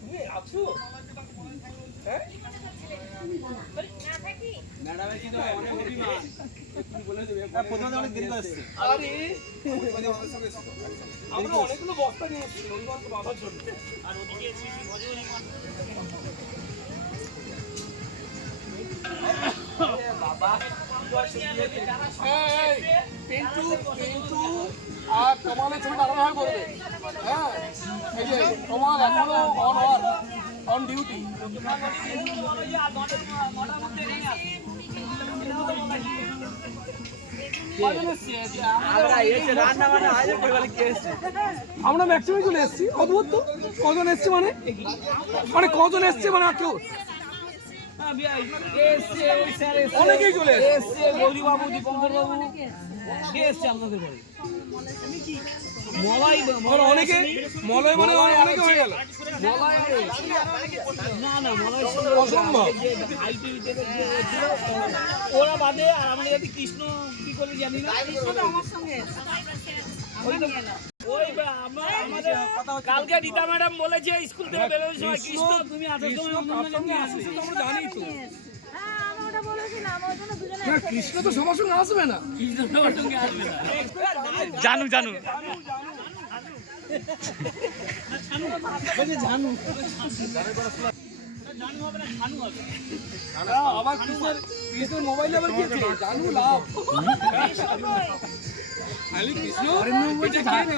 তুমি আছো হ্যাঁ আমরা অনেকগুলো বস্তা নিয়ে এসেছি নদীগঞ্জ বাঁধার জন্য আর পিন্টু পিন্টু আর কমালের ছবিটা আলাদা করবে হ্যাঁ এই যে কমাল এখনো অন ডিউটি আমরা ম্যাক্সিমাম চলে এসেছি অদ্ভুত তো কজন এসছে মানে কজন এসছে মানে কেউ অনেকেই চলে এসছে গৌরীবাবু দীপঙ্কর বাবু কে এসছে আপনাদের ঘরে অনেকে মলয় মানে অনেকে হয়ে গেল না না মলয় অসম্ভব ওরা বাদে আর আমরা যদি কৃষ্ণ কি করে জানি না আমার সঙ্গে ওই আমাদের কালকে রীতা ম্যাডাম বলেছে স্কুল থেকে বেরোনোর সময় কৃষ্ণ তুমি আসার সময় আমরা জানি তো কৃষ্ণ তো সবার সঙ্গে আসবে না কৃষ্ণ সবার সঙ্গে আসবে না জানু জানু আবার কৃষ্ণের মোবাইলে আবার কি আছে জানু লাভ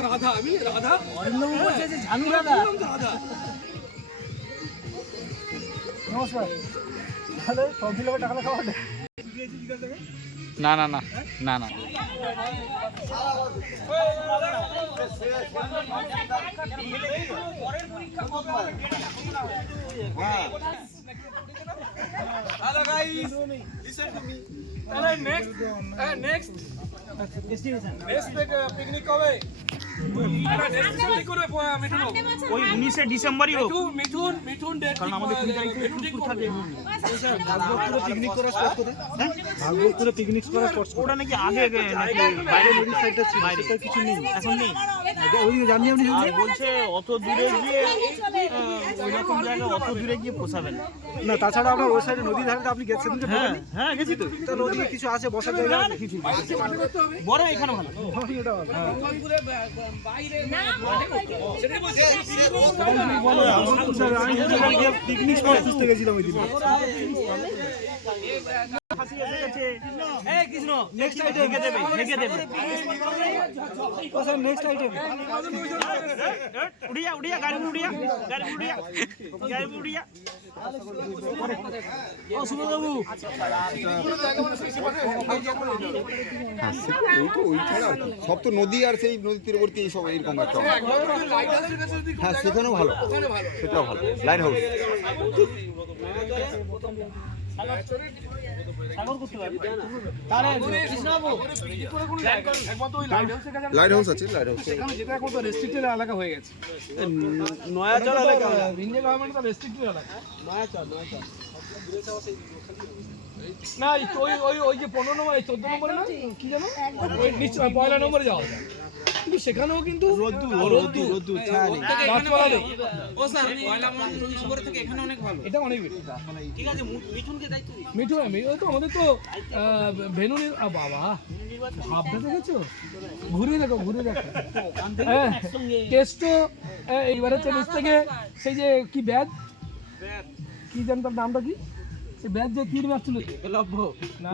রাধা আমি রাধা জানু রাধা নমস্কার না না না না না Hello guys, listen to me. Next picnic কবে? ওই 19 ডিসেম্বরই হোক মিঠুন ডেট কারণ আমাদের 20 তারিখে ট্যুর থাকে ভাগবতপুরে পিকনিক করার স্পট কোথায় ভাগবতপুরে পিকনিক করার স্পট ওটা নাকি আগে নাকি বাইরে নদীর সাইডটা ছিল সেটা কিছু নেই এখন নেই ওই জানি আপনি বলছে অত দূরে গিয়ে ওই রকম জায়গা অত দূরে গিয়ে পোষাবে না তাছাড়া আমরা ওই সাইডে নদীর ধারে আপনি গেছেন তো হ্যাঁ গেছি তো তাহলে ওদিকে কিছু আছে বসার জায়গা আছে কিছু বড় এখানে ভালো এটা বাইরে পিকনিক স্পট খুঁজতে গেছিলাম ওই দিন নেক্সট আইটেম ঢেকে দেবে নেক্সট আইটেম উড়িয়া গাড়ি উড়িয়া ও সুমনবাবু ওই ছাড়া সব তো নদী আর সেই নদীর তীরবর্তী এইসব এইরকম একটা হ্যাঁ সেখানেও ভালো সেটাও ভালো লাইট হাউস লাইট হাউস আছে লাইট হাউস যেটা এখন তো রেস্ট্রিক্টেড এলাকা হয়ে গেছে নয়াচল এলাকা ইন্ডিয়া গভর্নমেন্ট তো রেস্ট্রিক্টেড এলাকা নয়াচল না ওই যে 15 নম্বর 14 নম্বরে না কি জানো ওই নিশ্চয় পয়লা নম্বরে যাওয়া যায় কিন্তু সেখানেও কিন্তু রোদ্দু ও স্যার পয়লা নম্বর থেকে এখানে অনেক ভালো এটা অনেক বেশি ঠিক আছে মিঠুনকে দায়িত্ব দিই মিঠুন তো আমাদের তো ভেনুনির বাবা ভাবটা দেখেছো ঘুরে দেখো টেস্ট এইবার হচ্ছে নিচ থেকে সেই যে কি ব্যাগ কি জানো তার নামটা কি সে ব্যাগ যে তীর মারছিল লভ্য না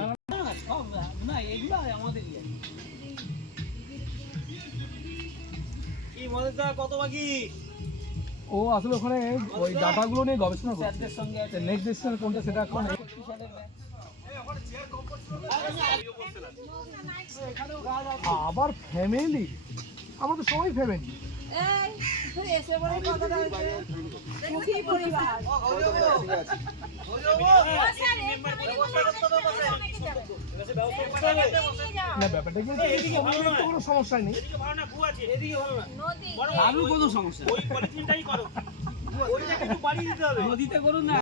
সব না এগুলো আমাদের কি মজাটা কত বাকি ও আসলে ওখানে ওই ডাটাগুলো নিয়ে গবেষণা করছে নেক্সট ডিসিশন কোনটা সেটা এখন আবার ফ্যামিলি আমরা তো সবাই ফ্যামিলি এসে বলে কথাটা সুখী পরিবার না ব্যাপারটা কি কোনো সমস্যা নেই কোনো সমস্যা নদীতে করুন না